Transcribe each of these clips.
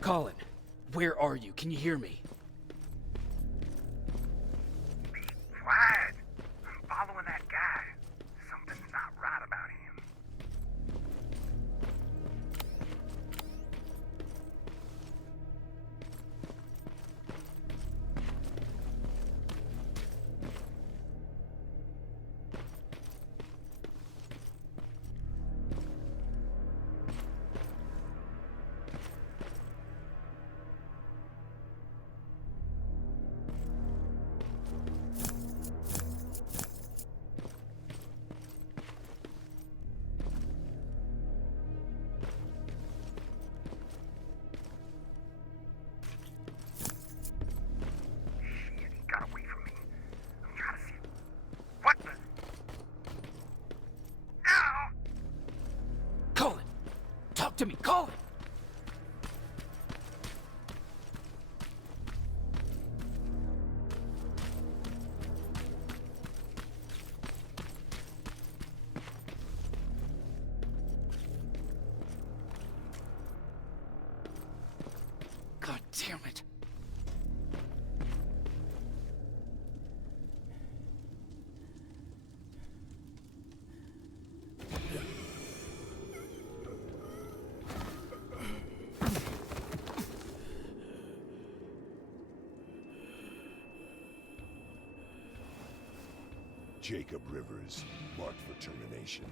Colin, where are you? Can you hear me? Be quiet. I'm following that guy. Something's not right about him. Talk to me, Colin! God damn it. Jacob Rivers, marked for termination.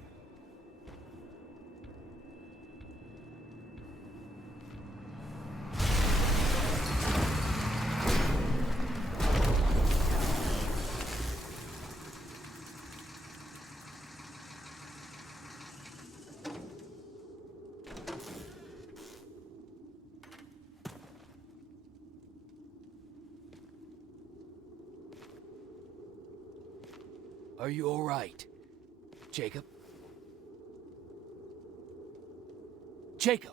Are you all right, Jacob? Jacob!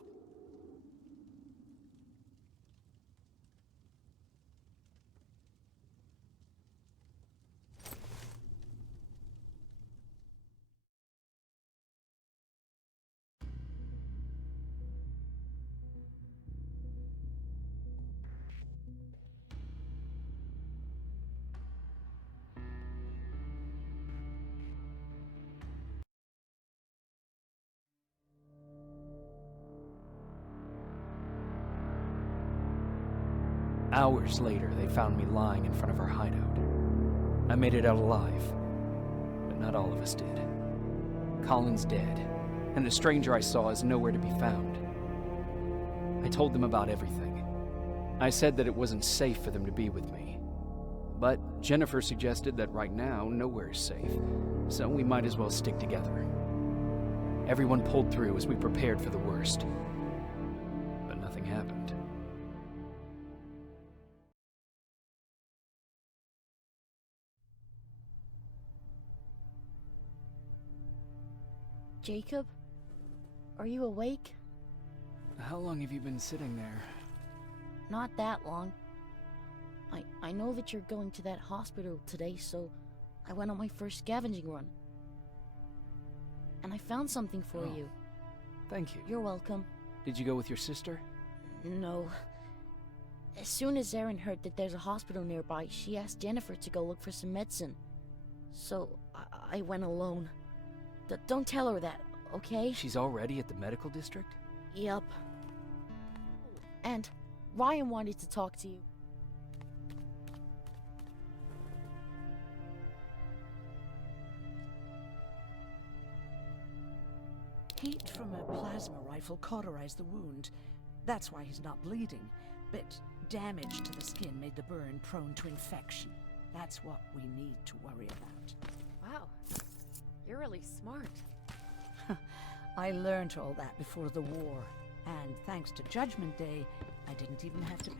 Hours later, they found me lying in front of our hideout. I made it out alive, but not all of us did. Colin's dead, and the stranger I saw is nowhere to be found. I told them about everything. I said that it wasn't safe for them to be with me. But Jennifer suggested that right now, nowhere is safe, so we might as well stick together. Everyone pulled through as we prepared for the worst. But nothing happened. Jacob? Are you awake? How long have you been sitting there? Not that long. I know that you're going to that hospital today, so I went on my first scavenging run. And I found something for Oh. you. Thank you. You're welcome. Did you go with your sister? No. As soon as Erin heard that there's a hospital nearby, she asked Jennifer to go look for some medicine. So, I went alone. Don't tell her that, okay? She's already at the medical district? Yup. And Ryan wanted to talk to you. Heat from a plasma rifle cauterized the wound. That's why he's not bleeding. But damage to the skin made the burn prone to infection. That's what we need to worry about. Wow, you're really smart. I learned all that before the war. And thanks to Judgment Day, I didn't even have to pay.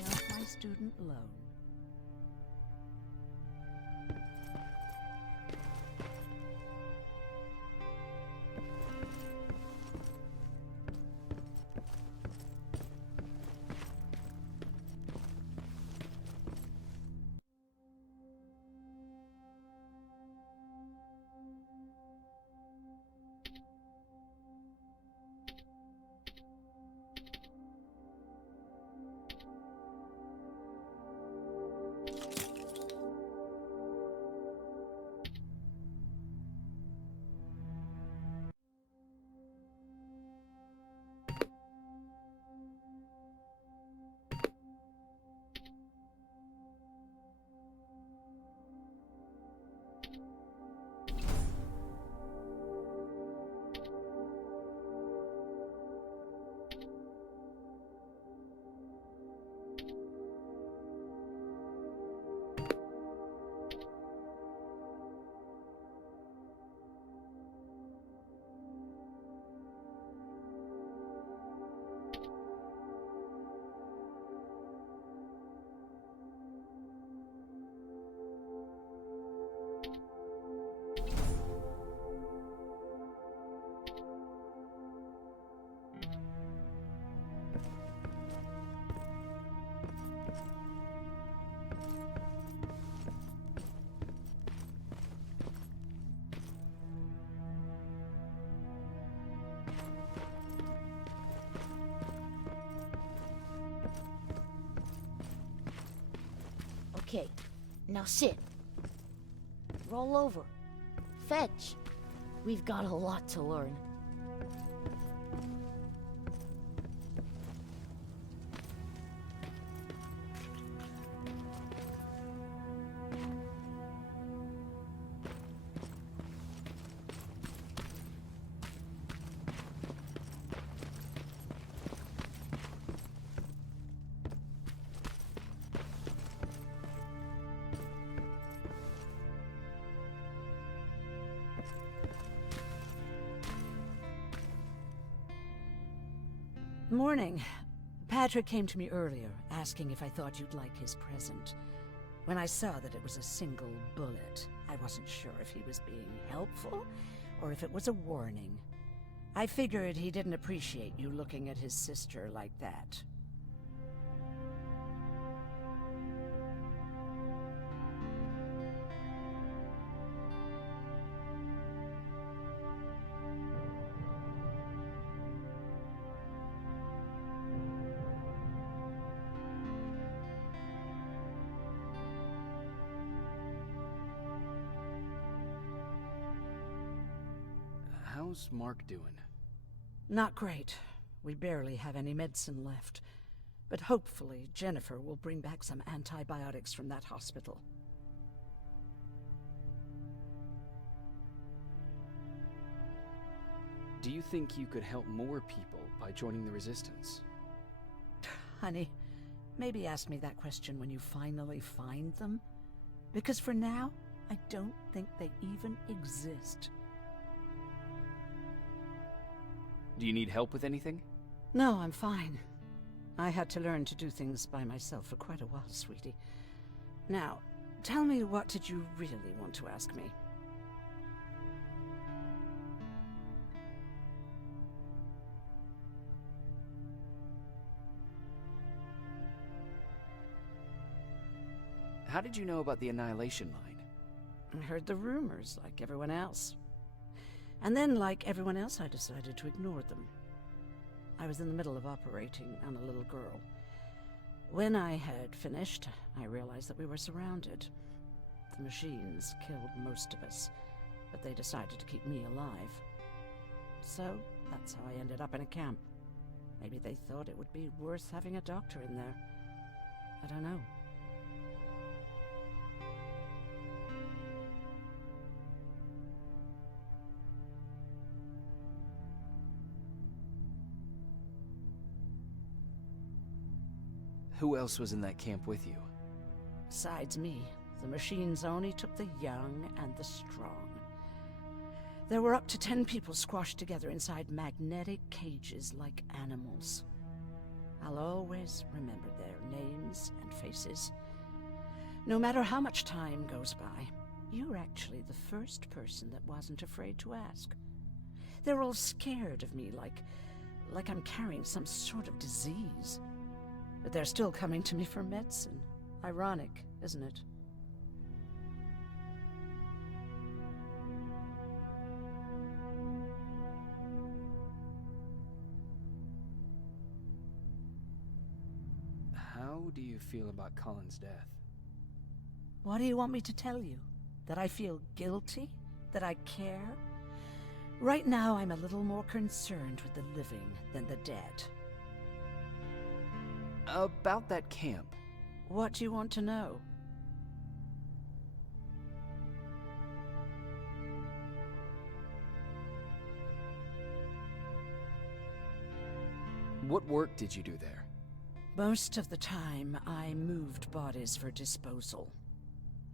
Off my student loan. Okay, now sit. Roll over. Fetch. We've got a lot to learn. Morning. Patrick came to me earlier, asking if I thought you'd like his present. When I saw that it was a single bullet, I wasn't sure if he was being helpful or if it was a warning. I figured he didn't appreciate you looking at his sister like that. How's Mark doing? Not great. We barely have any medicine left. But hopefully Jennifer will bring back some antibiotics from that hospital. Do you think you could help more people by joining the Resistance? Honey, maybe ask me that question when you finally find them. Because for now, I don't think they even exist. Do you need help with anything? No, I'm fine. I had to learn to do things by myself for quite a while, sweetie. Now, tell me, what did you really want to ask me? How did you know about the Annihilation Line? I heard the rumors, like everyone else. And then, like everyone else, I decided to ignore them. I was in the middle of operating on a little girl. When I had finished, I realized that we were surrounded. The machines killed most of us, but they decided to keep me alive. So, that's how I ended up in a camp. Maybe they thought it would be worth having a doctor in there. I don't know. Who else was in that camp with you? Besides me, the machines only took the young and the strong. There were up to 10 people squashed together inside magnetic cages like animals. I'll always remember their names and faces. No matter how much time goes by, you're actually the first person that wasn't afraid to ask. They're all scared of me, like I'm carrying some sort of disease. But they're still coming to me for medicine. Ironic, isn't it? How do you feel about Colin's death? What do you want me to tell you? That I feel guilty? That I care? Right now, I'm a little more concerned with the living than the dead. About that camp. What do you want to know? What work did you do there? Most of the time, I moved bodies for disposal.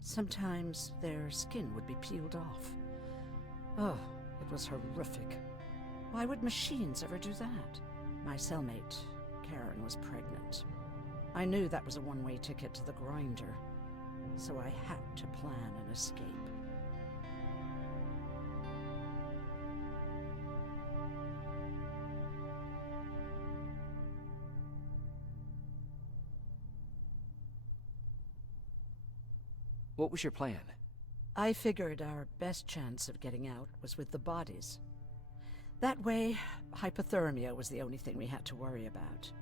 Sometimes their skin would be peeled off. Oh, it was horrific. Why would machines ever do that? My cellmate, Karen, was pregnant. I knew that was a one-way ticket to the grinder, so I had to plan an escape. What was your plan? I figured our best chance of getting out was with the bodies. That way, hypothermia was the only thing we had to worry about.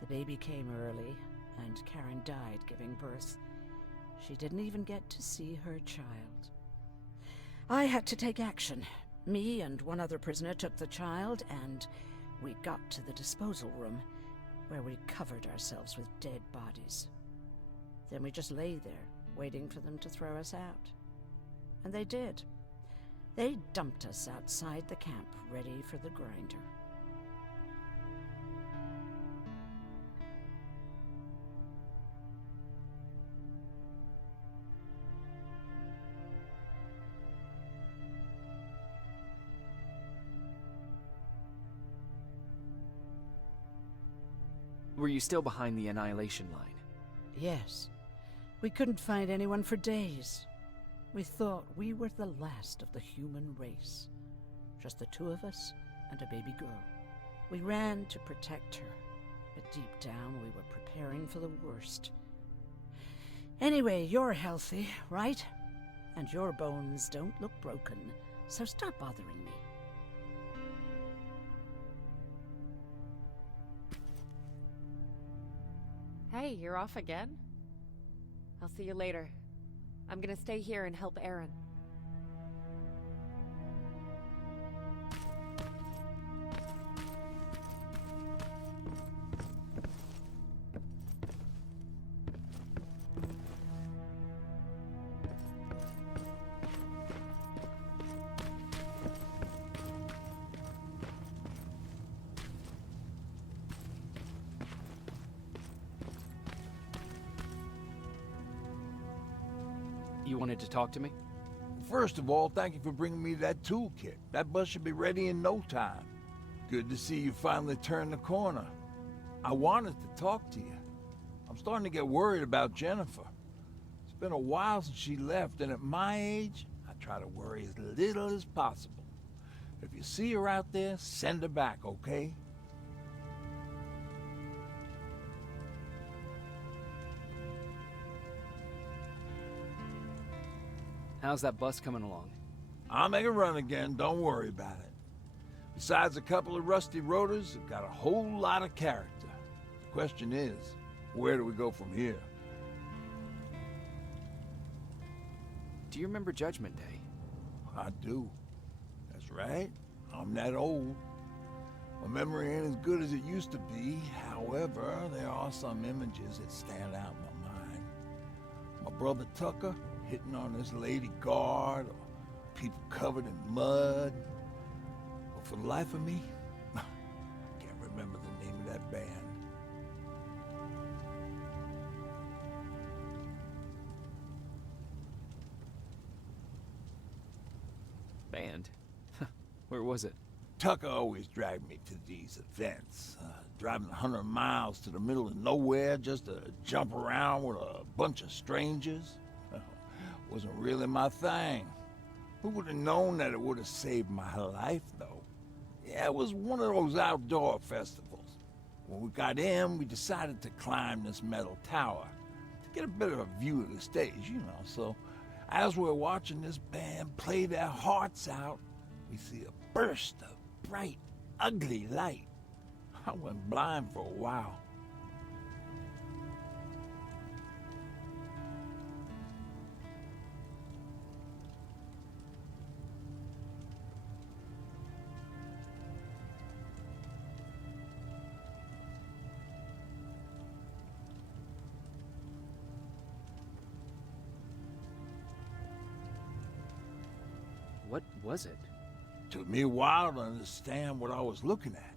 The baby came early, and Karen died giving birth. She didn't even get to see her child. I had to take action. Me and one other prisoner took the child, and we got to the disposal room, where we covered ourselves with dead bodies. Then we just lay there, waiting for them to throw us out. And they did. They dumped us outside the camp, ready for the grinder. Were you still behind the annihilation line? Yes. We couldn't find anyone for days. We thought we were the last of the human race. Just the two of us and a baby girl. We ran to protect her, but deep down we were preparing for the worst. Anyway, you're healthy, right? And your bones don't look broken, so stop bothering me. Hey, you're off again? I'll see you later. I'm gonna stay here and help Aaron. You wanted to talk to me? First of all, thank you for bringing me that toolkit. That bus should be ready in no time. Good to see you finally turned the corner. I wanted to talk to you. I'm starting to get worried about Jennifer. It's been a while since she left, and at my age, I try to worry as little as possible. If you see her out there, send her back, okay? How's that bus coming along? I'll make a run again, don't worry about it. Besides a couple of rusty rotors, it got a whole lot of character. The question is, where do we go from here? Do you remember Judgment Day? I do. That's right. I'm that old. My memory ain't as good as it used to be. However, there are some images that stand out in my mind. My brother Tucker hitting on this lady guard, or people covered in mud. But for the life of me, I can't remember the name of that band. Band? Where was it? Tucker always dragged me to these events, driving 100 miles to the middle of nowhere just to jump around with a bunch of strangers. Wasn't really my thing. Who would have known that it would have saved my life, though? Yeah, it was one of those outdoor festivals. When we got in, we decided to climb this metal tower to get a bit of a view of the stage, you know. So as we're watching this band play their hearts out, we see a burst of bright, ugly light. I went blind for a while. What was it? Took me a while to understand what I was looking at.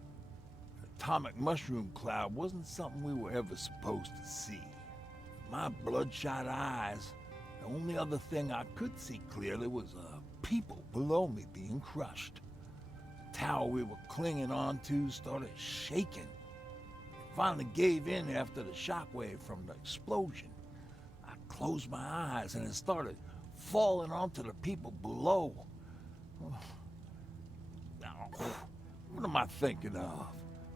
An atomic mushroom cloud wasn't something we were ever supposed to see. My bloodshot eyes, the only other thing I could see clearly was people below me being crushed. The tower we were clinging onto started shaking. It finally gave in after the shockwave from the explosion. I closed my eyes and it started falling onto the people below. What am I thinking of?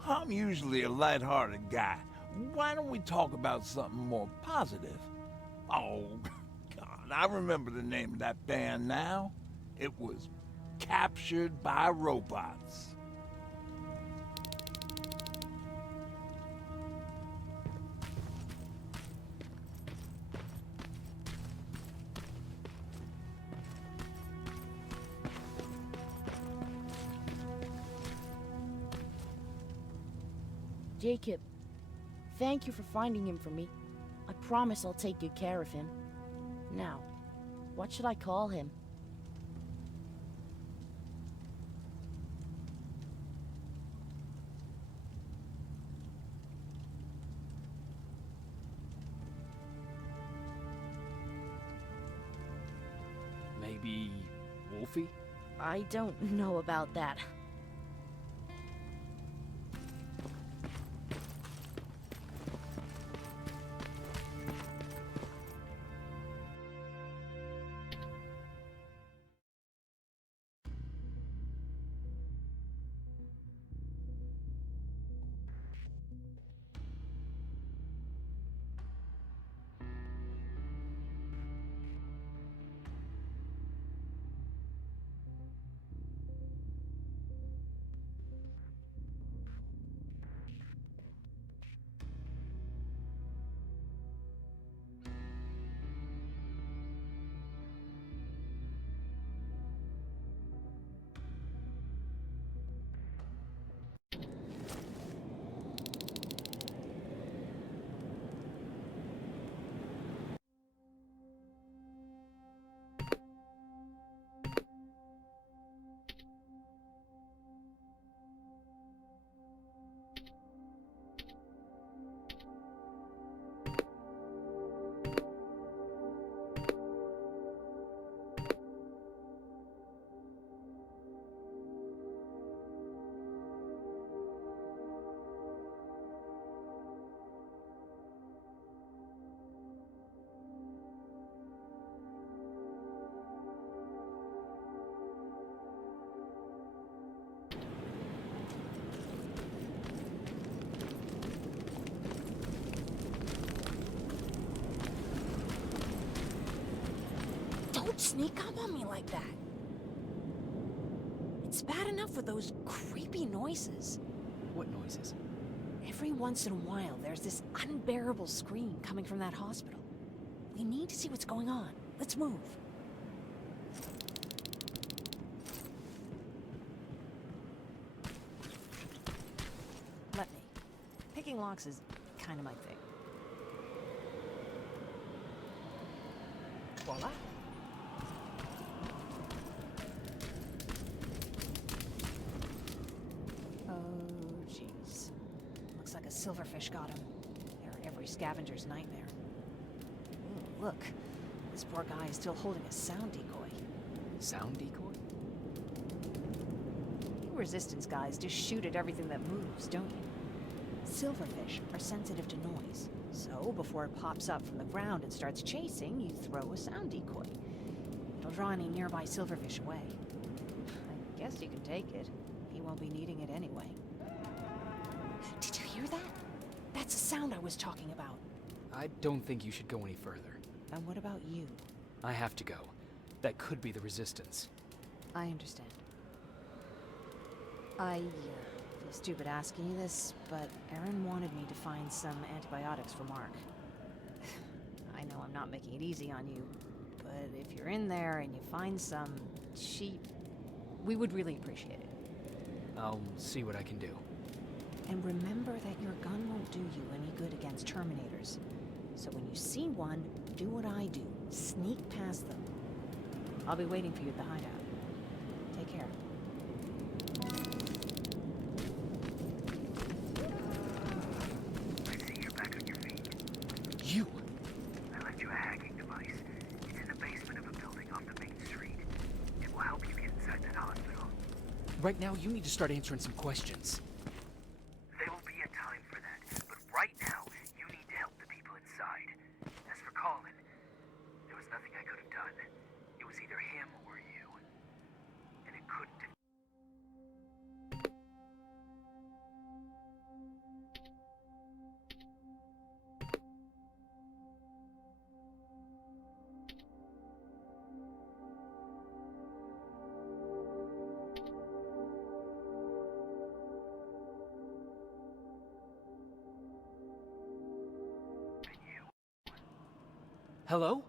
I'm usually a lighthearted guy. Why don't we talk about something more positive? Oh, God, I remember the name of that band now. It was Captured by Robots. Jacob, thank you for finding him for me. I promise I'll take good care of him. Now, what should I call him? Maybe Wolfie? I don't know about that. sneak up on me like that? It's bad enough with those creepy noises. What noises? Every once in a while, there's this unbearable scream coming from that hospital. We need to see what's going on. Let's move. Let me. Picking locks is kind of my thing. Voila. Oh, jeez. Looks like a silverfish got him. They're every scavenger's nightmare. Ooh, look. This poor guy is still holding a sound decoy. Sound decoy? You Resistance guys just shoot at everything that moves, don't you? Silverfish are sensitive to noise. So, before it pops up from the ground and starts chasing, you throw a sound decoy. It'll draw any nearby silverfish away. I guess you can take it. He won't be needing it anyway. Did you hear that? That's the sound I was talking about. I don't think you should go any further. And what about you? I have to go. That could be the Resistance. I understand. I feel stupid asking you this, but Erin wanted me to find some antibiotics for Mark. I know I'm not making it easy on you, but if you're in there and you find some, we would really appreciate it. I'll see what I can do. And remember that your gun won't do you any good against Terminators. So when you see one, do what I do. Sneak past them. I'll be waiting for you at the hideout. Take care. I see you're back on your feet. You! I left you a hacking device. It's in the basement of a building off the main street. It will help you get inside that hospital. Right now, you need to start answering some questions. There will be a time for that, but right now, you need to help the people inside. As for Colin, there was nothing I could have done. It was either him or you. And it couldn't have... Hello?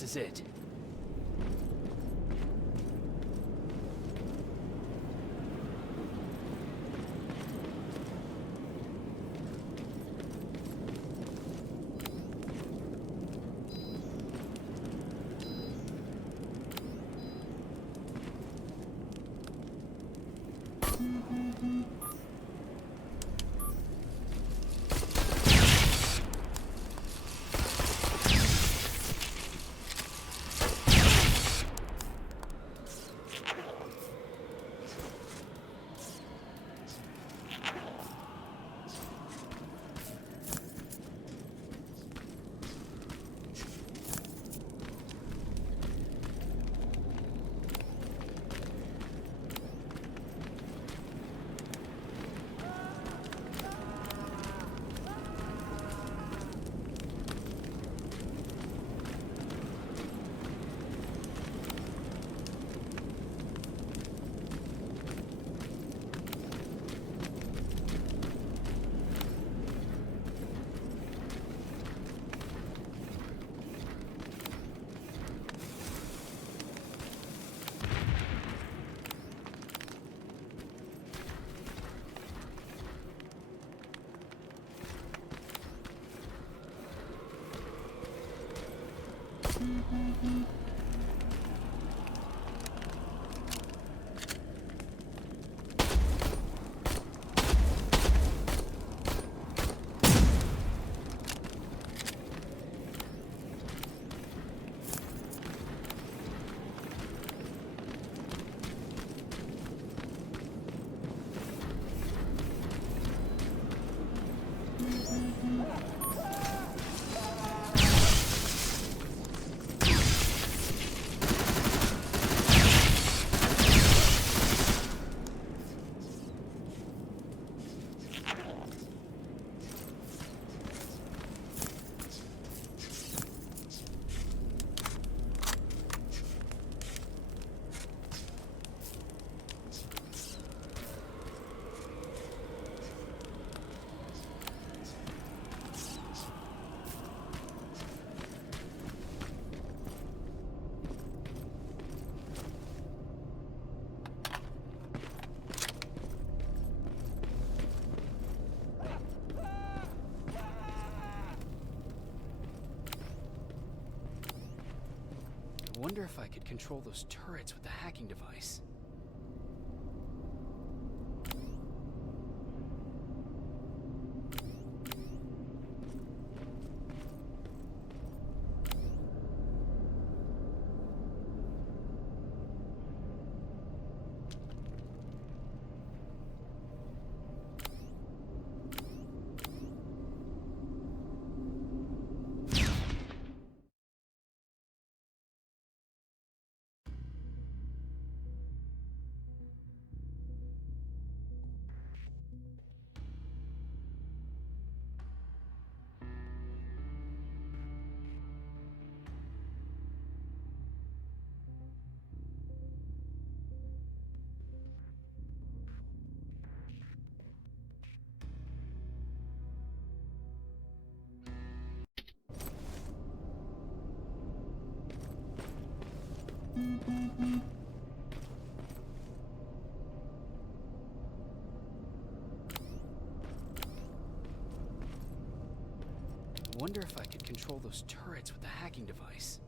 this is it. I wonder if I could control those turrets with the hacking device. I wonder if I could control those turrets with the hacking device.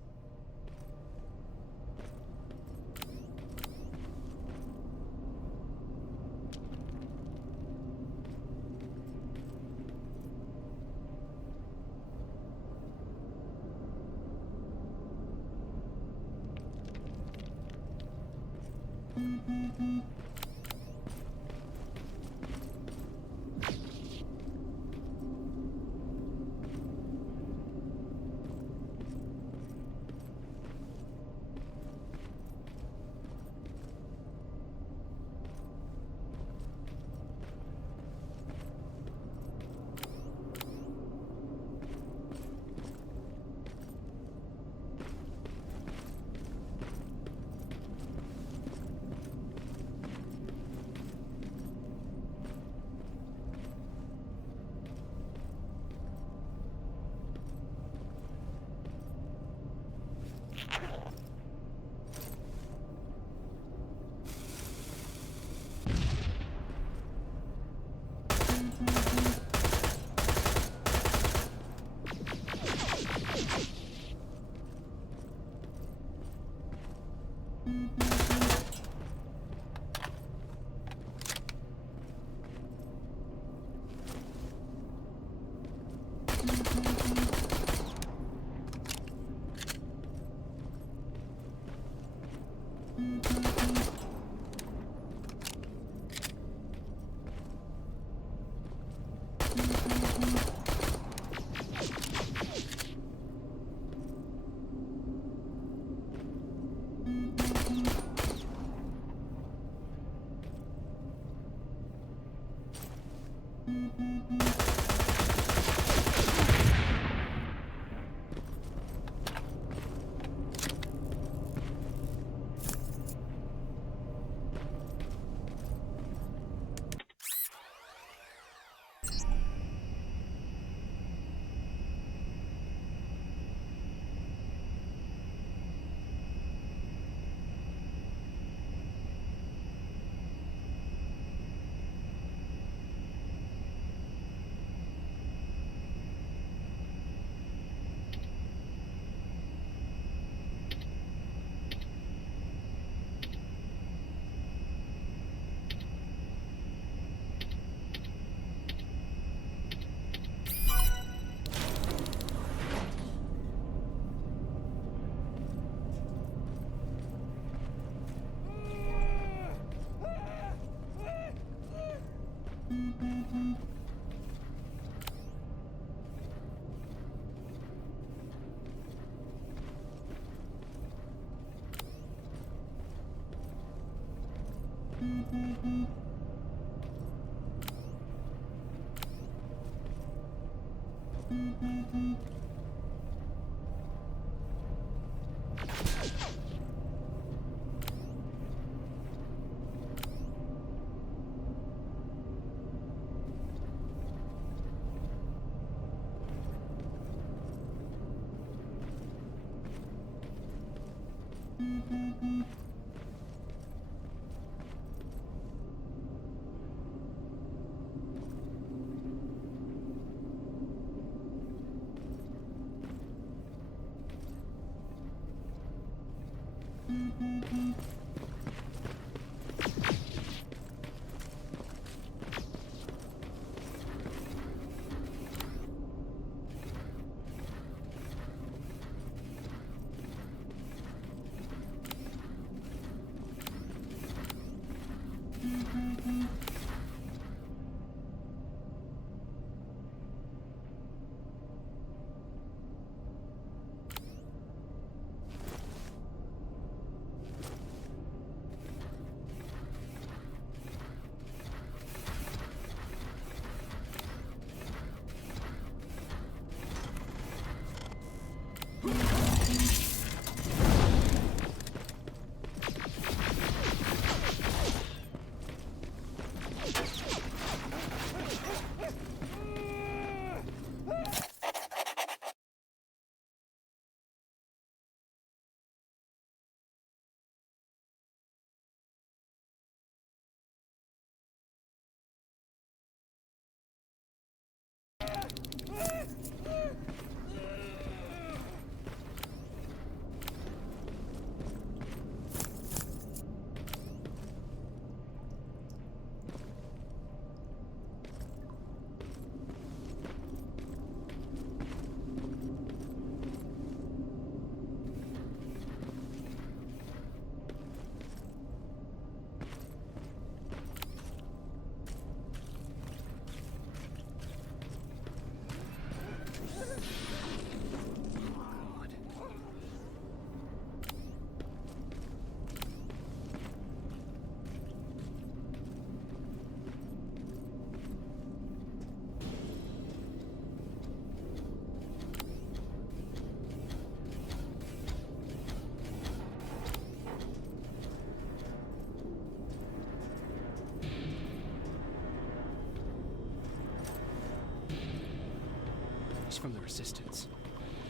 He's from the Resistance.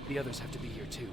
The others have to be here too.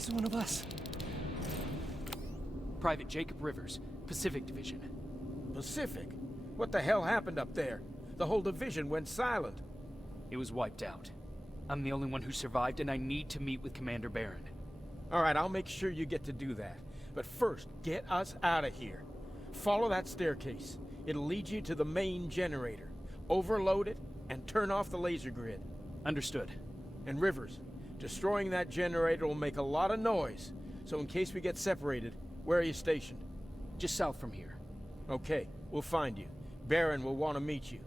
He's one of us. Private Jacob Rivers, Pacific Division. Pacific? What the hell happened up there? The whole division went silent. It was wiped out. I'm the only one who survived, and I need to meet with Commander Barron. All right, I'll make sure you get to do that. But first, get us out of here. Follow that staircase. It'll lead you to the main generator. Overload it, and turn off the laser grid. Understood. And Rivers, destroying that generator will make a lot of noise. So in case we get separated, where are you stationed? Just south from here. Okay, we'll find you. Barron will want to meet you.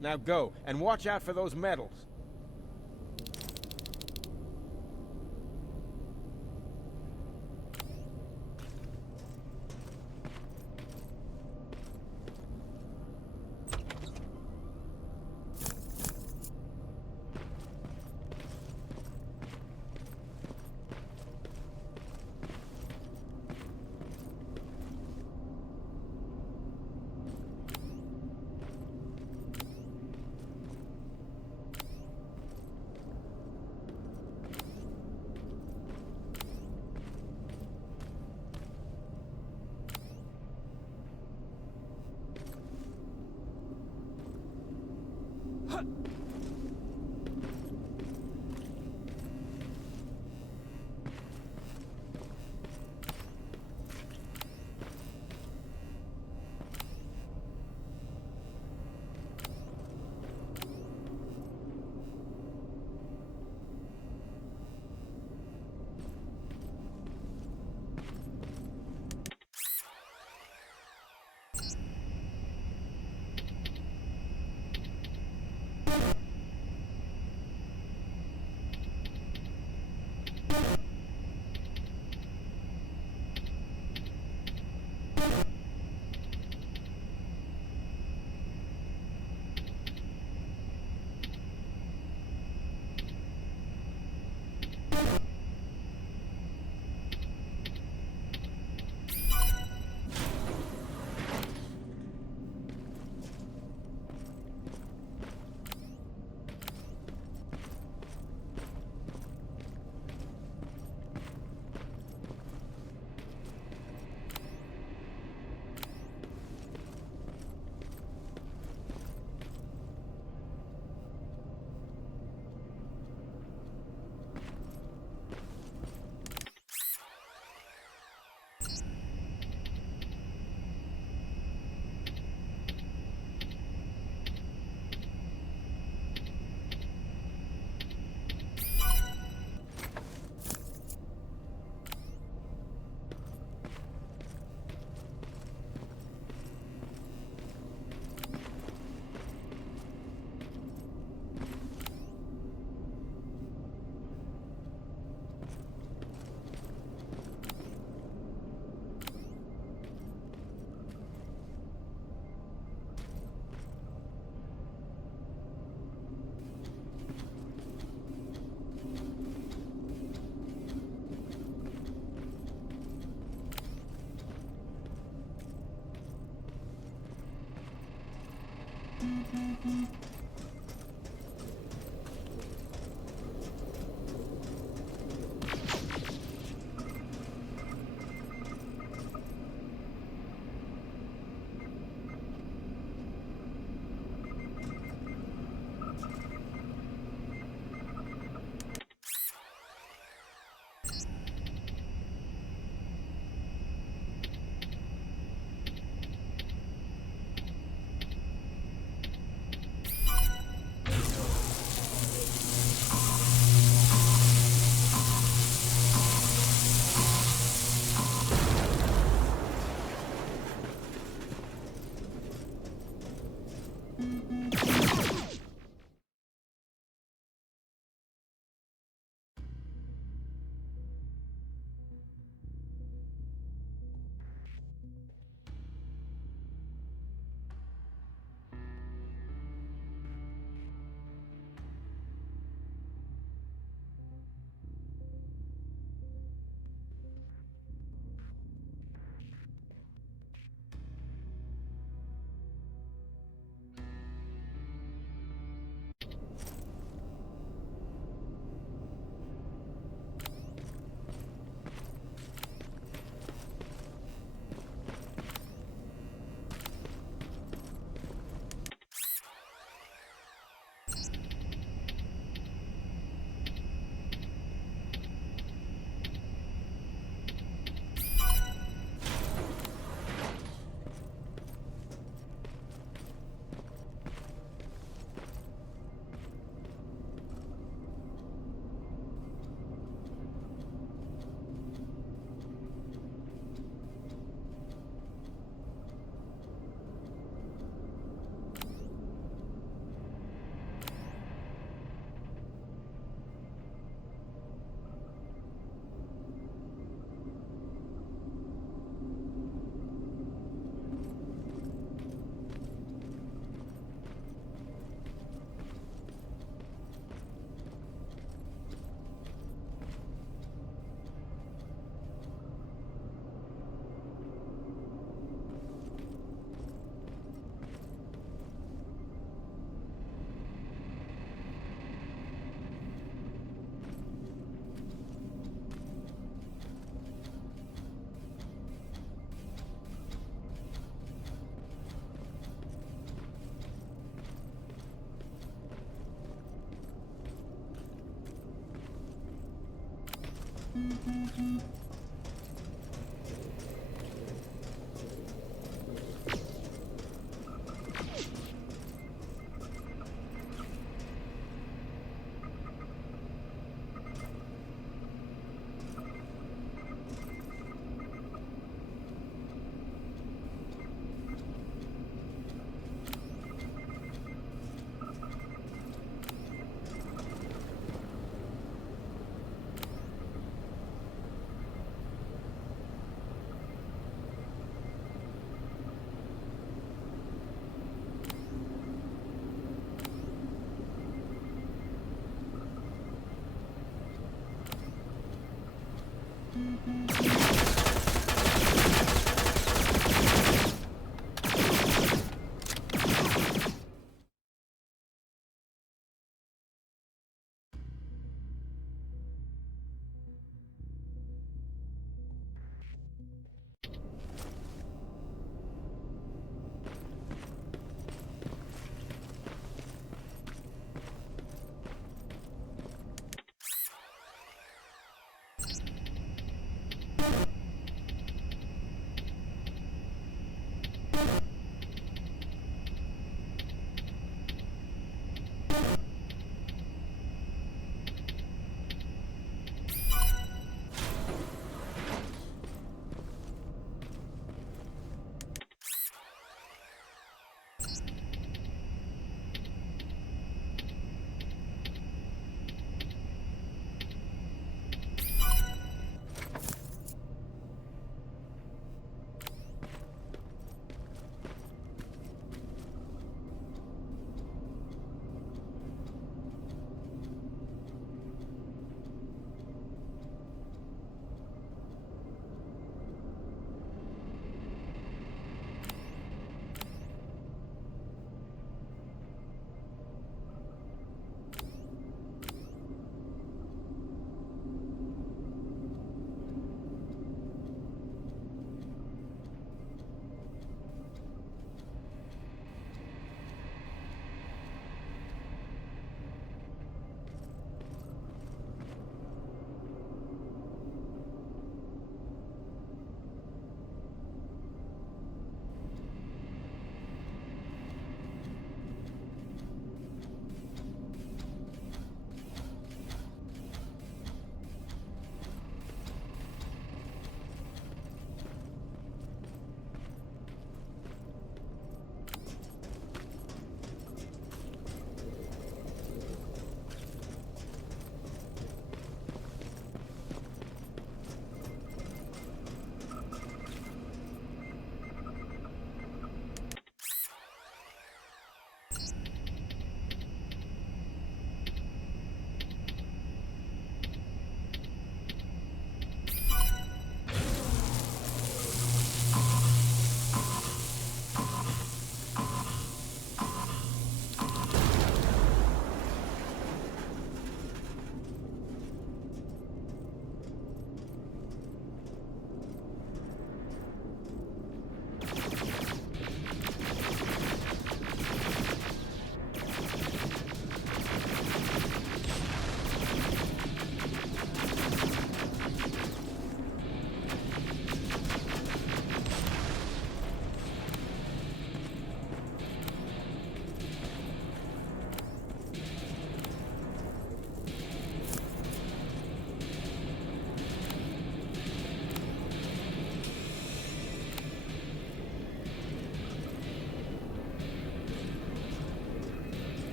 Now go, and watch out for those medals.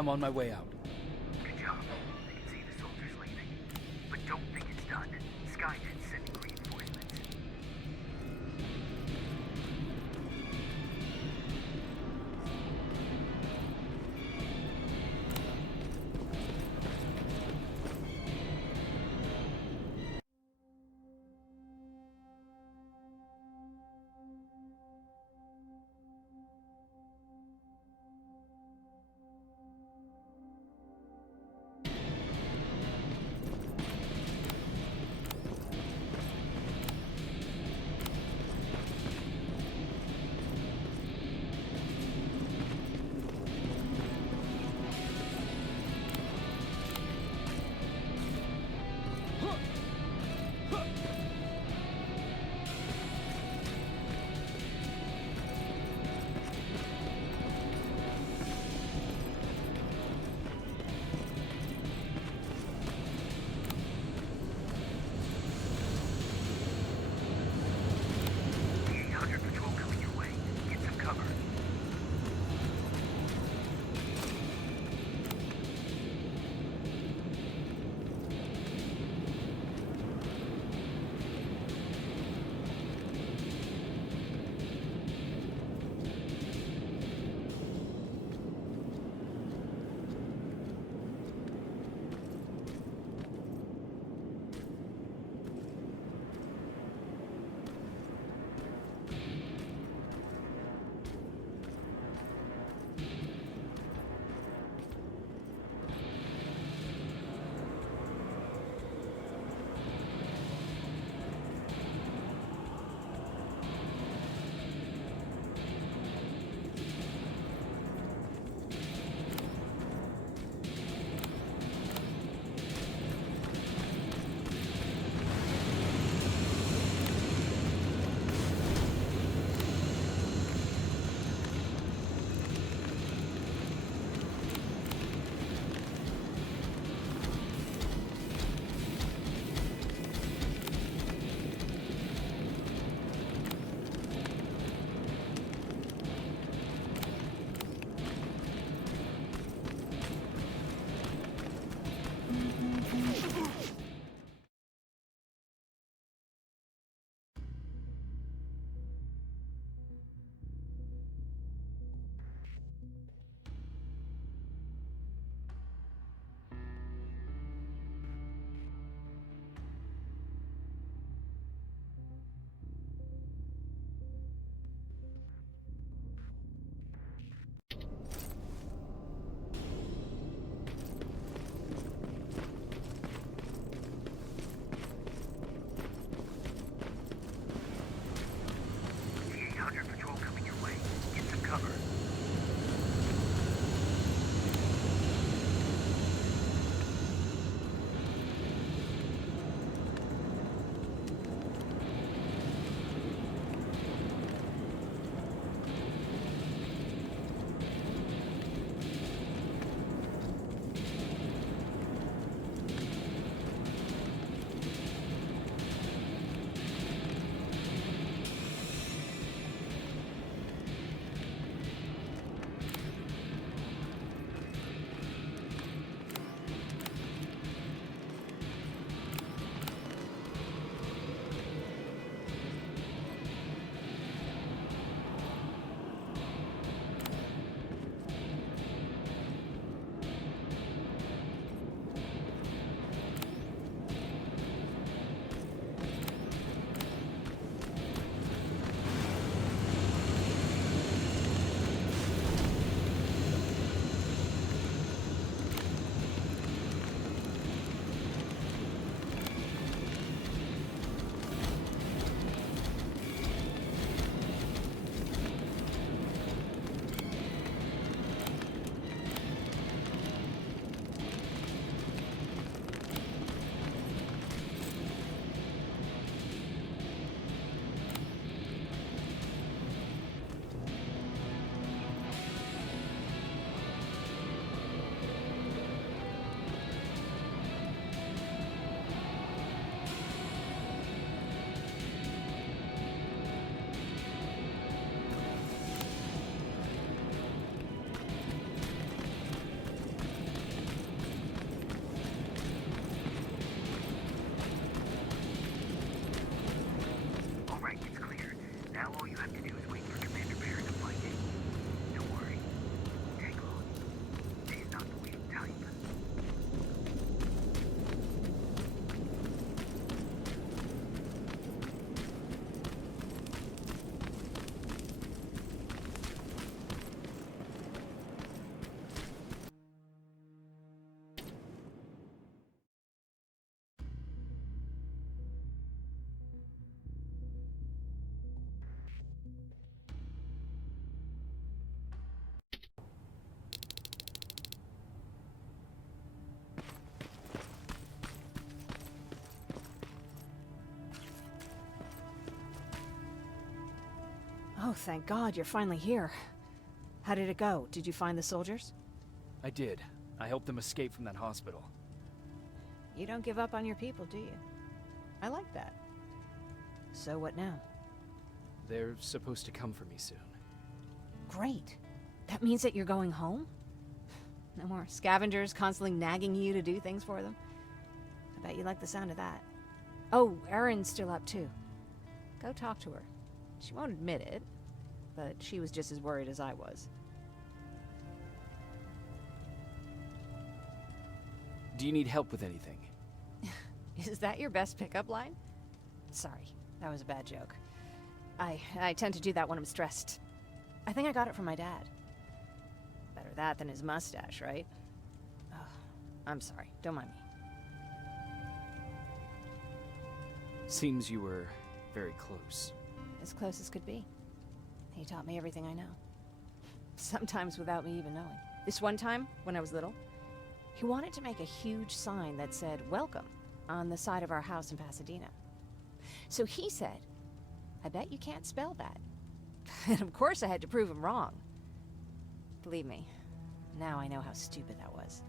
I'm on my way out. Good job. I can see the soldiers leaving. But don't think it's done. Skynet's sending reinforcements. Oh, thank God, you're finally here. How did it go? Did you find the soldiers? I did. I helped them escape from that hospital. You don't give up on your people, do you? I like that. So what now? They're supposed to come for me soon. Great. That means that you're going home? No more scavengers constantly nagging you to do things for them? I bet you like the sound of that. Oh, Erin's still up too. Go talk to her. She won't admit it, but she was just as worried as I was. Do you need help with anything? Is that your best pickup line? Sorry, that was a bad joke. I tend to do that when I'm stressed. I think I got it from my dad. Better that than his mustache, right? Oh, I'm sorry, don't mind me. Seems you were very close. As close as could be. He taught me everything I know. Sometimes without me even knowing. This one time, when I was little, he wanted to make a huge sign that said, "Welcome," on the side of our house in Pasadena. So he said, "I bet you can't spell that." And of course I had to prove him wrong. Believe me, now I know how stupid that was.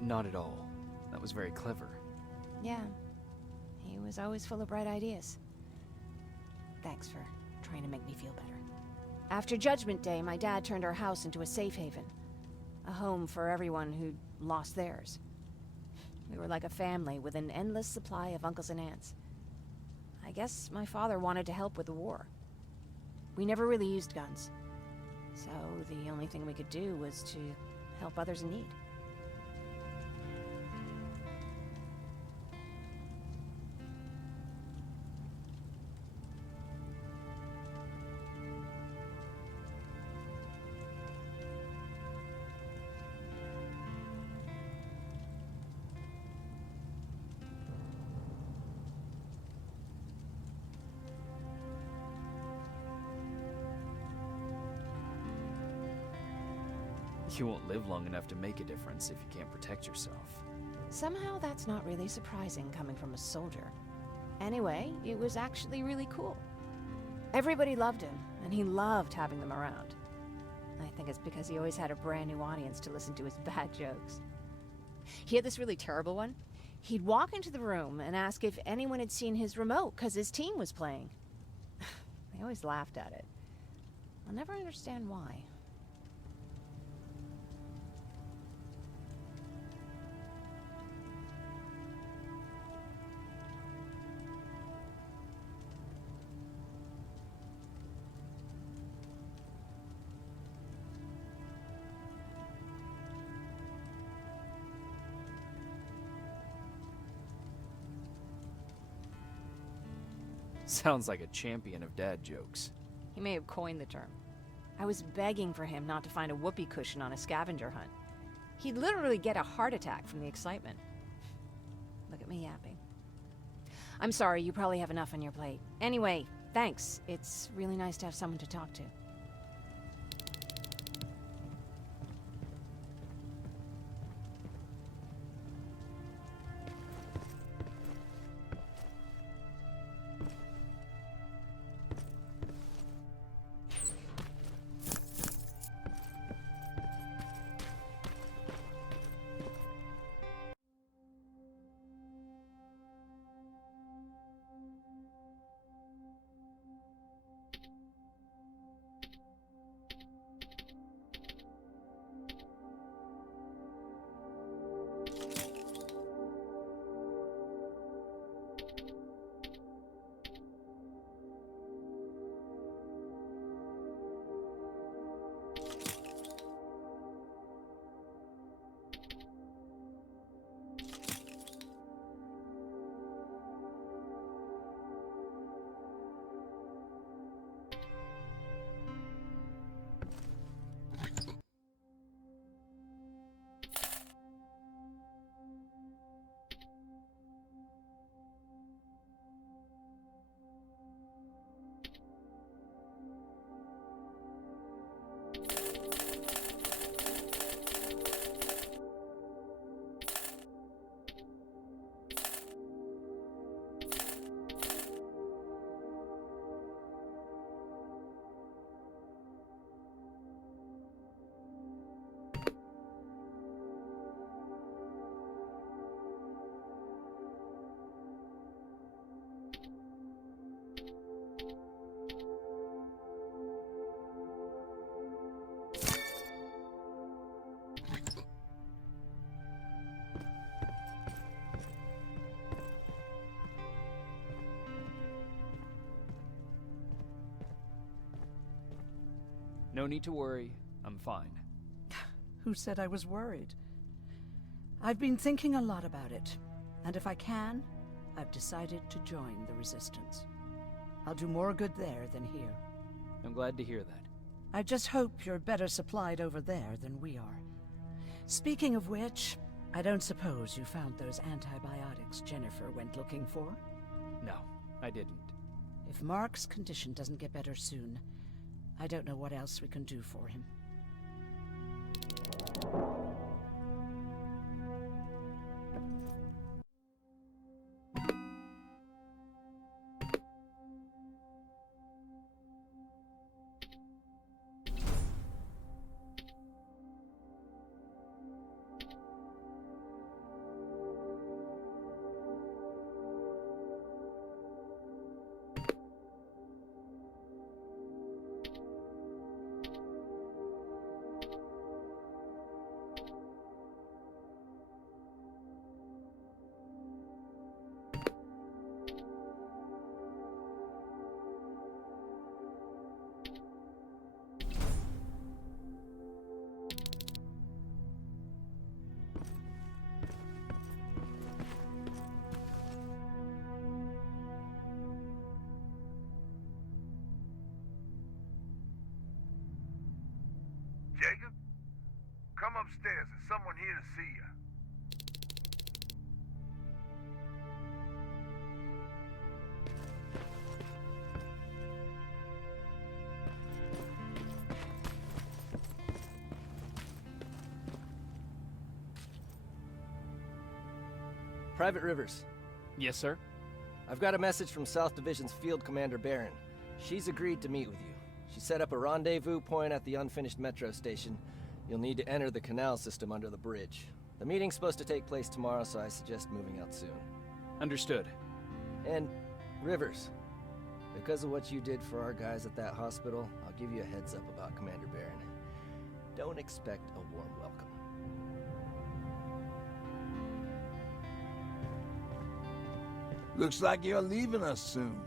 Not at all. That was very clever. Yeah, he was always full of bright ideas. Thanks for trying to make me feel better. After Judgment Day, my dad turned our house into a safe haven. A home for everyone who'd lost theirs. We were like a family with an endless supply of uncles and aunts. I guess my father wanted to help with the war. We never really used guns. So the only thing we could do was to help others in need. You won't live long enough to make a difference if you can't protect yourself. Somehow that's not really surprising coming from a soldier. Anyway, it was actually really cool. Everybody loved him, and he loved having them around. I think it's because he always had a brand new audience to listen to his bad jokes. He had this really terrible one. He'd walk into the room and ask if anyone had seen his remote because his team was playing. They always laughed at it. I'll never understand why. Sounds like a champion of dad jokes. He may have coined the term. I was begging for him not to find a whoopee cushion on a scavenger hunt. He'd literally get a heart attack from the excitement. Look at me yapping. I'm sorry, you probably have enough on your plate. Anyway, thanks. It's really nice to have someone to talk to. No need to worry. I'm fine. Who said I was worried? I've been thinking a lot about it, and if I can, I've decided to join the Resistance. I'll do more good there than here. I'm glad to hear that. I just hope you're better supplied over there than we are. Speaking of which, I don't suppose you found those antibiotics Jennifer went looking for? No, I didn't. If Mark's condition doesn't get better soon, I don't know what else we can do for him. Jacob? Come upstairs. There's someone here to see you. Private Rivers, Yes, sir? I've got a message from South Division's Field Commander Barron. She's agreed to meet with you. She set up a rendezvous point at the unfinished metro station. You'll need to enter the canal system under the bridge. The meeting's supposed to take place tomorrow, so I suggest moving out soon. Understood. And, Rivers, because of what you did for our guys at that hospital, I'll give you a heads up about Commander Barron. Don't expect a warm welcome. Looks like you're leaving us soon.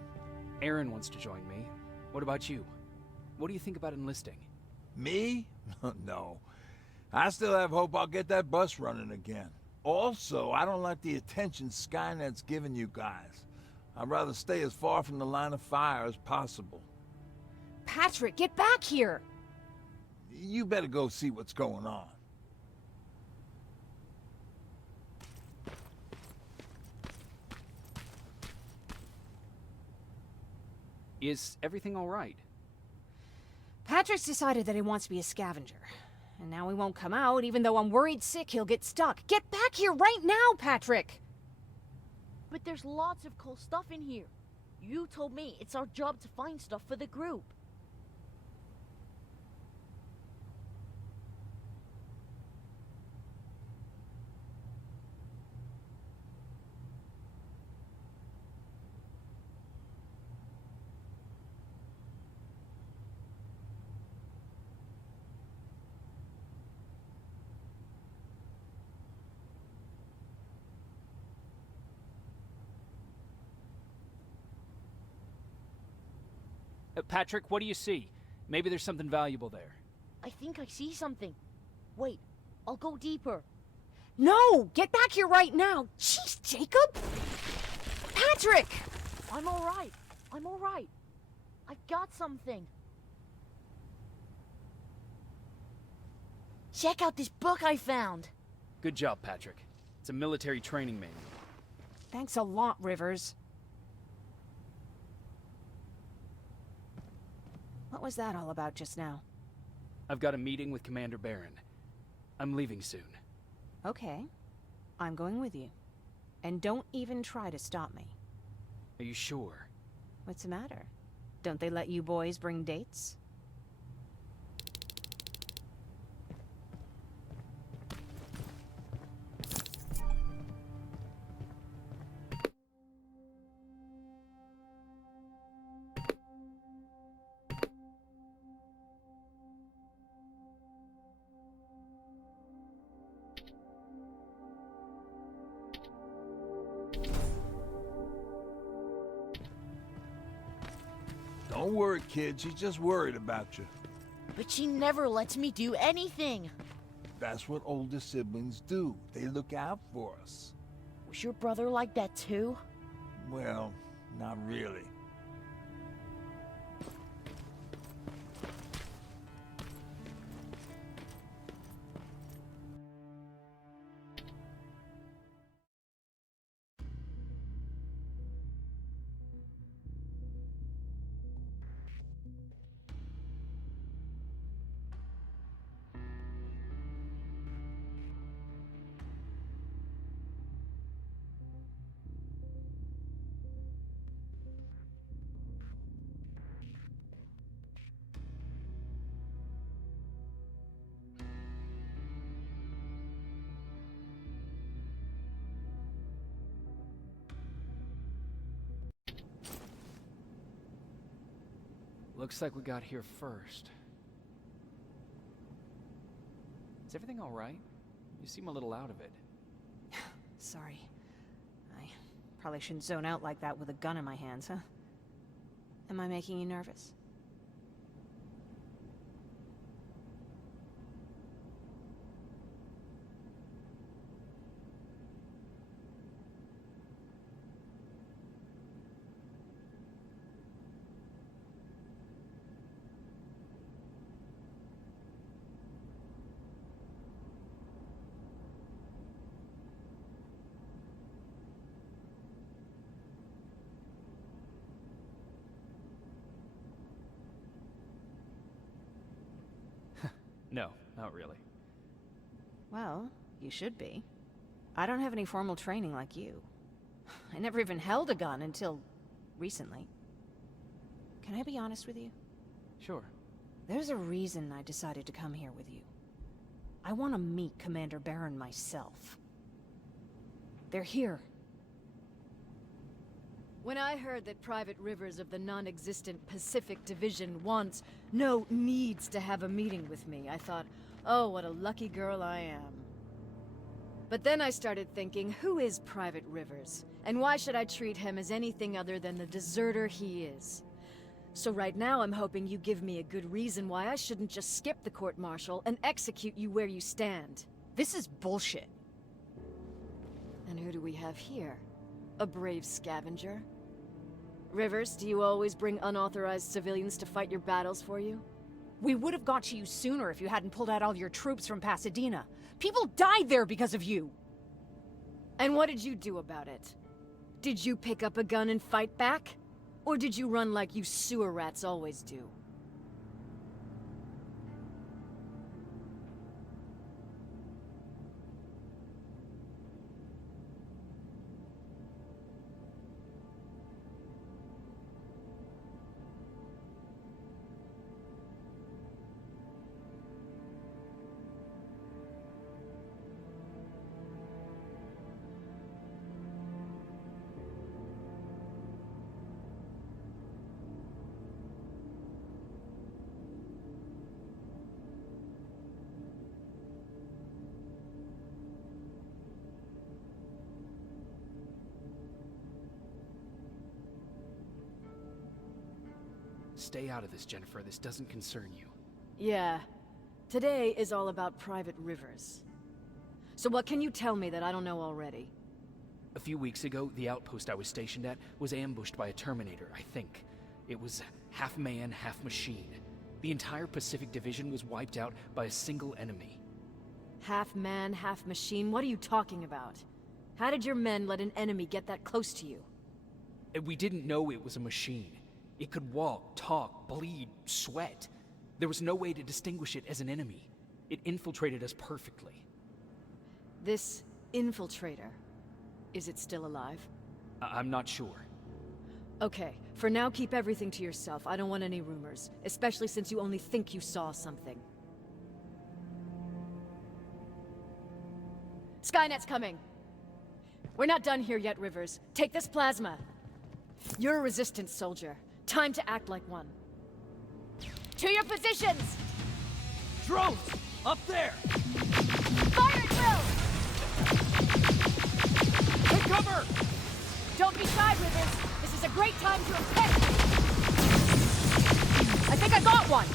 Aaron wants to join me. What about you? What do you think about enlisting? Me? No. I still have hope I'll get that bus running again. Also, I don't like the attention Skynet's giving you guys. I'd rather stay as far from the line of fire as possible. Patrick, get back here! You better go see what's going on. Is everything all right? Patrick's decided that he wants to be a scavenger. And now he won't come out, even though I'm worried sick he'll get stuck. Get back here right now, Patrick! But there's lots of cool stuff in here. You told me it's our job to find stuff for the group. Patrick, what do you see? Maybe there's something valuable there. I think I see something. Wait, I'll go deeper. No! Get back here right now! Jeez, Jacob! Patrick! I'm alright. I'm alright. I've got something. Check out this book I found. Good job, Patrick. It's a military training manual. Thanks a lot, Rivers. What was that all about just now? I've got a meeting with Commander Barron. I'm leaving soon. Okay. I'm going with you. And don't even try to stop me. Are you sure? What's the matter? Don't they let you boys bring dates? Don't worry, kid. She's just worried about you. But she never lets me do anything. That's what older siblings do. They look out for us. Was your brother like that too? Well, not really. Looks like we got here first. Is everything all right? You seem a little out of it. Sorry. I probably shouldn't zone out like that with a gun in my hands, huh? Am I making you nervous? No, not really. Well, you should be. I don't have any formal training like you. I never even held a gun until recently. Can I be honest with you? Sure. There's a reason I decided to come here with you. I want to meet Commander Barron myself. They're here. When I heard that Private Rivers of the non-existent Pacific Division needs to have a meeting with me, I thought, oh, what a lucky girl I am. But then I started thinking, who is Private Rivers? And why should I treat him as anything other than the deserter he is? So right now I'm hoping you give me a good reason why I shouldn't just skip the court-martial and execute you where you stand. This is bullshit. And who do we have here? A brave scavenger? Rivers, do you always bring unauthorized civilians to fight your battles for you? We would have got to you sooner if you hadn't pulled out all your troops from Pasadena. People died there because of you! And what did you do about it? Did you pick up a gun and fight back? Or did you run like you sewer rats always do? Stay out of this, Jennifer. This doesn't concern you. Yeah. Today is all about Private Rivers. So what can you tell me that I don't know already? A few weeks ago, the outpost I was stationed at was ambushed by a Terminator, I think. It was half man, half machine. The entire Pacific Division was wiped out by a single enemy. Half man, half machine? What are you talking about? How did your men let an enemy get that close to you? We didn't know it was a machine. It could walk, talk, bleed, sweat. There was no way to distinguish it as an enemy. It infiltrated us perfectly. This infiltrator, is it still alive? I'm not sure. Okay, for now keep everything to yourself. I don't want any rumors, especially since you only think you saw something. Skynet's coming! We're not done here yet, Rivers. Take this plasma. You're a Resistance soldier. Time to act like one. To your positions! Drones! Up there! Fire drill! Take cover! Don't be shy, Rivers. This is a great time to impress. I think I got one!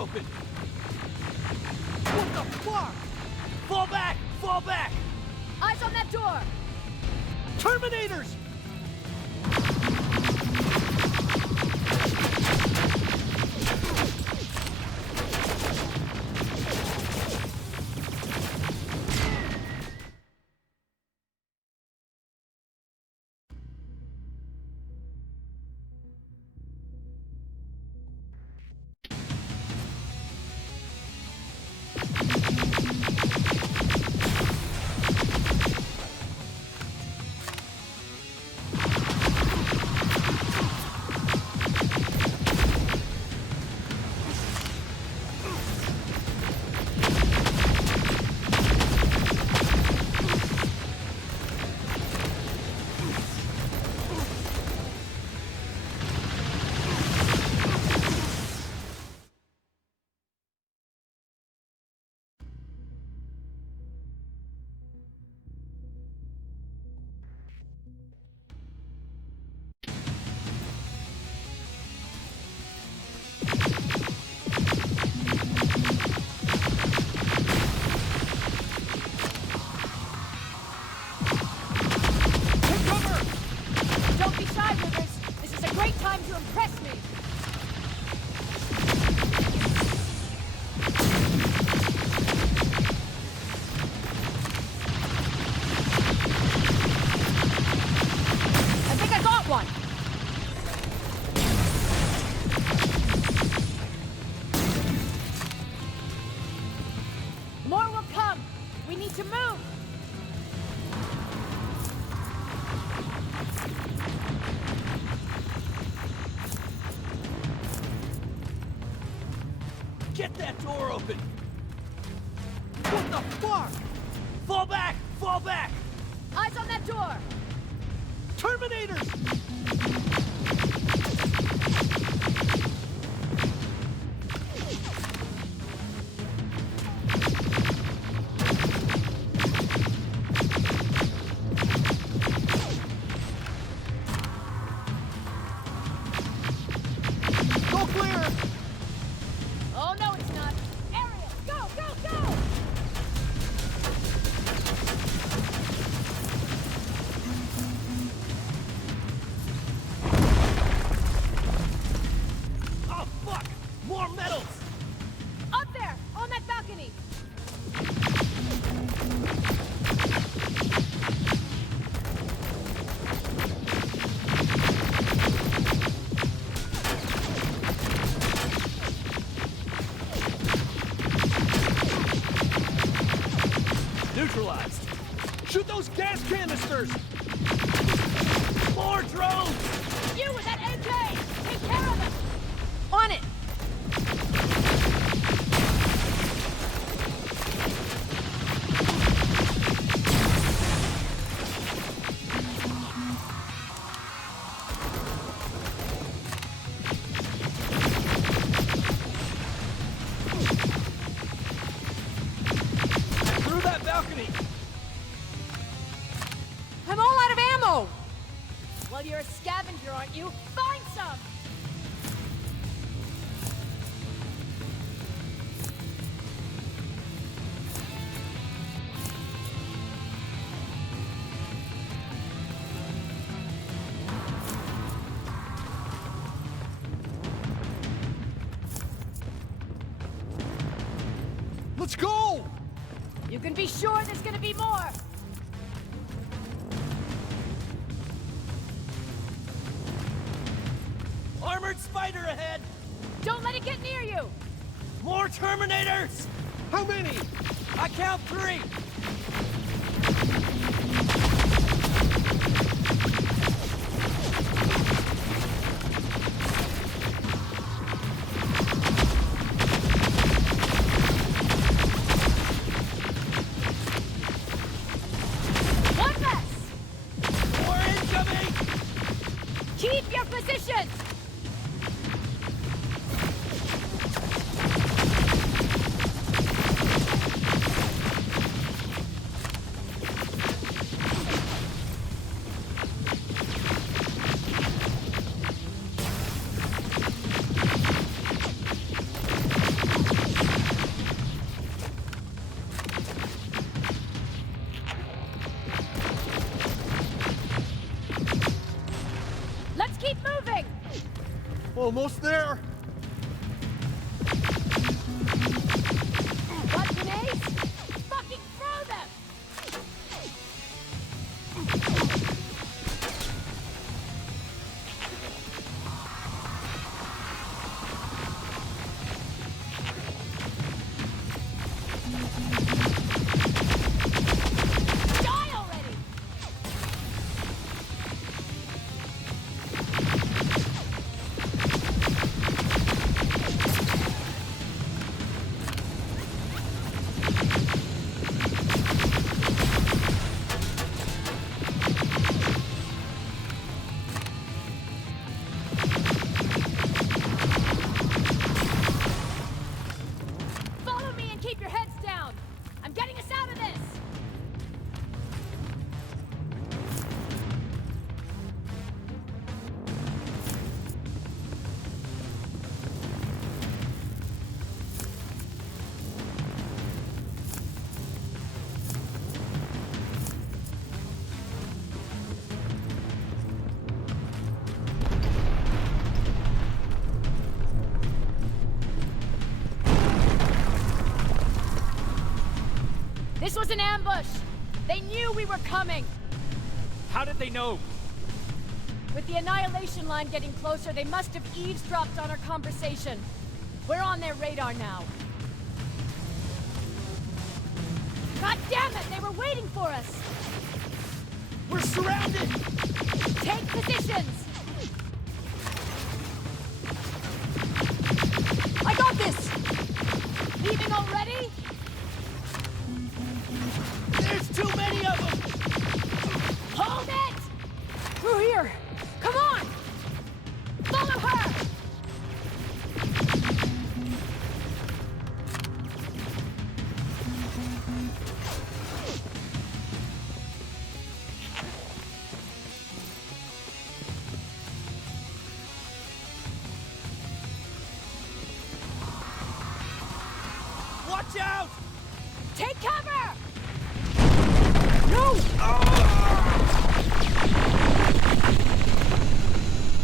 open! What the fuck? Fall back! Fall back! Eyes on that door! Terminators! Don't be shy, Rivers. This is a great time to impress me. I think I got one. More will come. We need to move. Get that door open! What the fuck? Fall back! Fall back! Eyes on that door! Terminators! Go clear! Oh, no, it's not. Ariel, go, go, go! Oh, fuck! More metals! Up there, on that balcony! Neutralized! Shoot those gas canisters! More drones! You with that AK! Take care of them! On it! Through that balcony! I'm all out of ammo! Well, you're a scavenger, aren't you? Find some! Let's go! You can be sure there's gonna be more! Armored spider ahead! Don't let it get near you! More Terminators! How many? I count 3! One less! More incoming! Keep your positions! Almost there! Got grenades? Fucking throw them! Die already! Follow me and keep your heads down! I'm getting us out of this! This was an ambush! They knew we were coming! How did they know? With the Annihilation line getting closer, they must have eavesdropped on our conversation. We're on their radar now. God damn it! They were waiting for us! We're surrounded! Take positions! I got this! Leaving already? There's too many of them! Hold it! Through here! Come on! Follow her! Watch out! Take cover! No!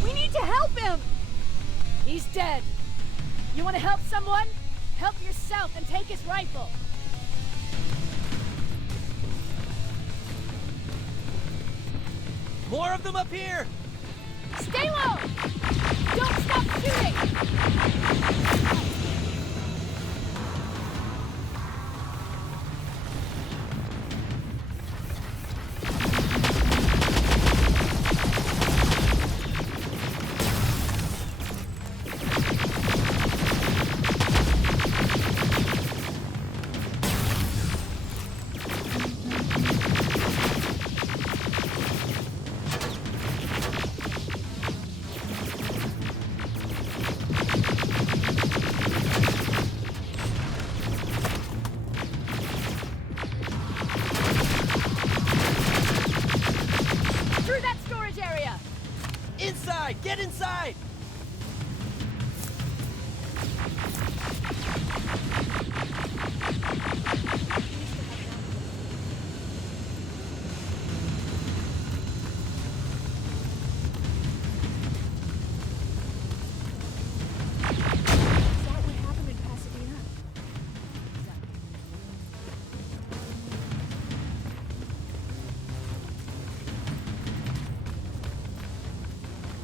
We need to help him! He's dead. You want to help someone? Help yourself and take his rifle. More of them up here! Stay low! Don't stop shooting! Through that storage area! Inside! Get inside!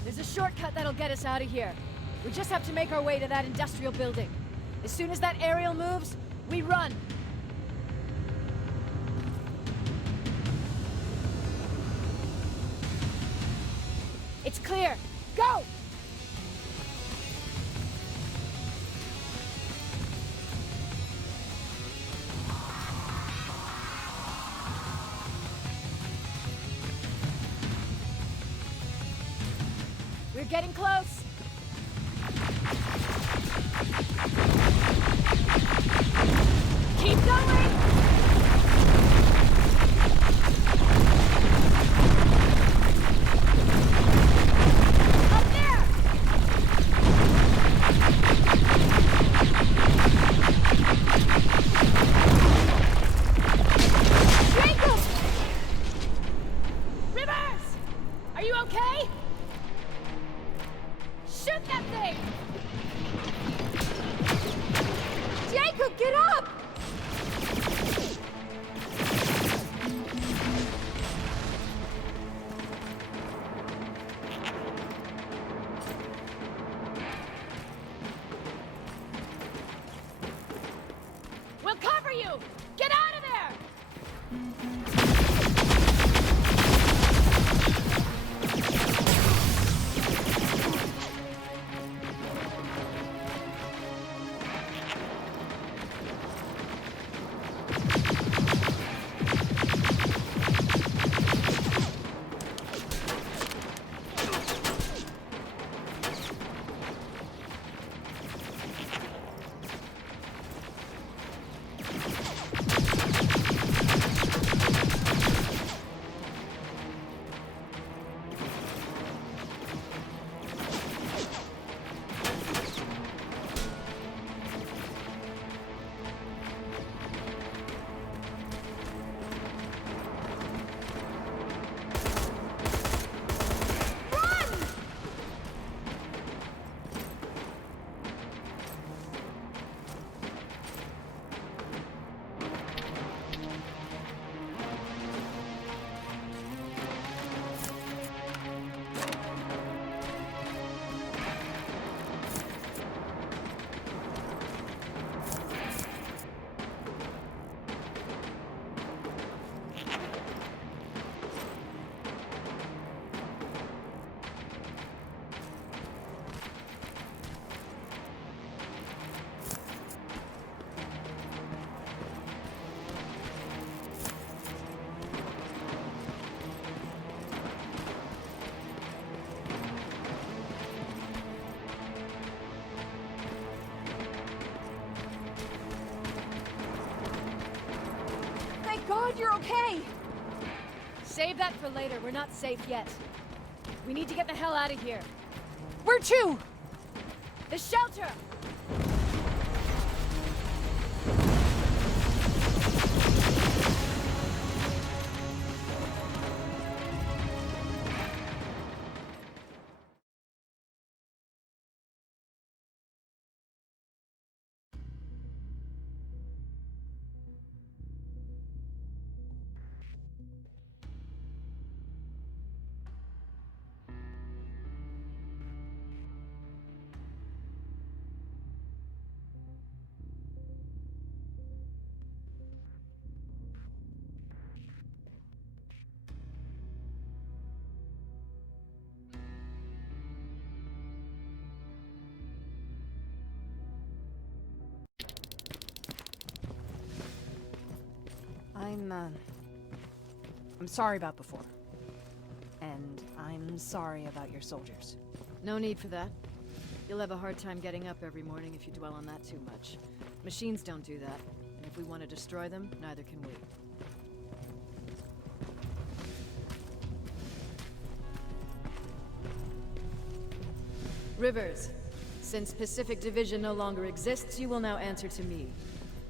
There's a shortcut that'll get us out of here. We just have to make our way to that industrial building. As soon as that aerial moves, we run. It's clear. Go! We're getting close. Keep going! Up there! Jacob! Rivers! Are you okay? Shoot that thing! Save that for later. We're not safe yet. We need to get the hell out of here. Where to? The shelter! I'm sorry about before. And I'm sorry about your soldiers. No need for that. You'll have a hard time getting up every morning if you dwell on that too much. Machines don't do that, and if we want to destroy them, neither can we. Rivers, since Pacific Division no longer exists, you will now answer to me.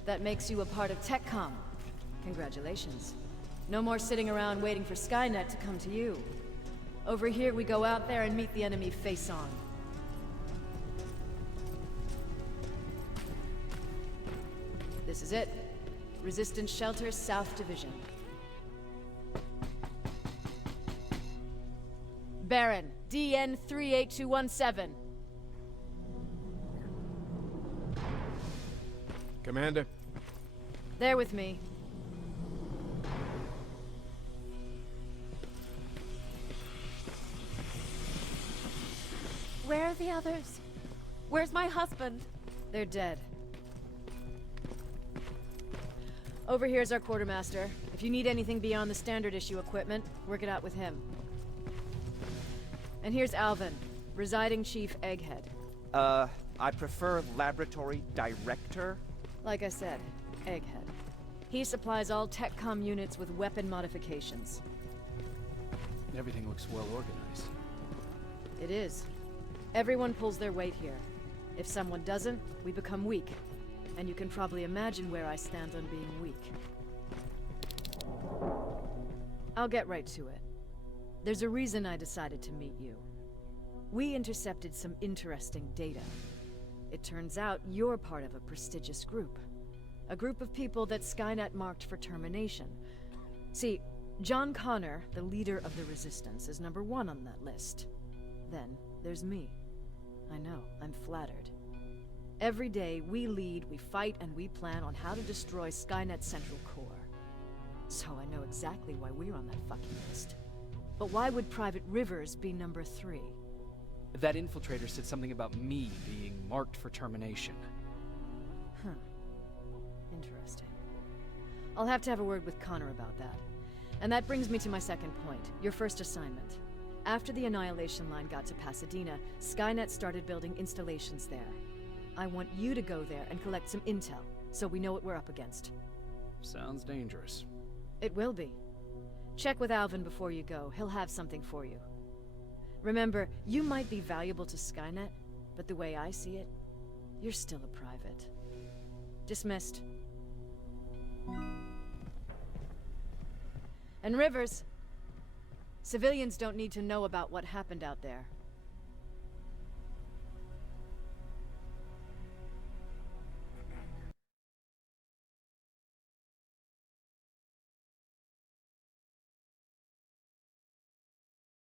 That makes you a part of TechCom. Congratulations. No more sitting around waiting for Skynet to come to you. Over here, we go out there and meet the enemy face-on. This is it. Resistance Shelter, South Division. Baron, DN 38217. Commander? They're with me. Where are the others? Where's my husband? They're dead. Over here's our quartermaster. If you need anything beyond the standard issue equipment, work it out with him. And here's Alvin, residing chief Egghead. I prefer laboratory director. Like I said, Egghead. He supplies all TechCom units with weapon modifications. Everything looks well organized. It is. Everyone pulls their weight here. If someone doesn't, we become weak. And you can probably imagine where I stand on being weak. I'll get right to it. There's a reason I decided to meet you. We intercepted some interesting data. It turns out you're part of a prestigious group. A group of people that Skynet marked for termination. See, John Connor, the leader of the Resistance, is number 1 on that list. Then there's me. I know, I'm flattered. Every day, we lead, we fight, and we plan on how to destroy Skynet's central core. So I know exactly why we're on that fucking list. But why would Private Rivers be number 3? That infiltrator said something about me being marked for termination. Huh. Interesting. I'll have to have a word with Connor about that. And that brings me to my second point, your first assignment. After the Annihilation Line got to Pasadena, Skynet started building installations there. I want you to go there and collect some intel, so we know what we're up against. Sounds dangerous. It will be. Check with Alvin before you go. He'll have something for you. Remember, you might be valuable to Skynet, but the way I see it, you're still a private. Dismissed. And Rivers, civilians don't need to know about what happened out there.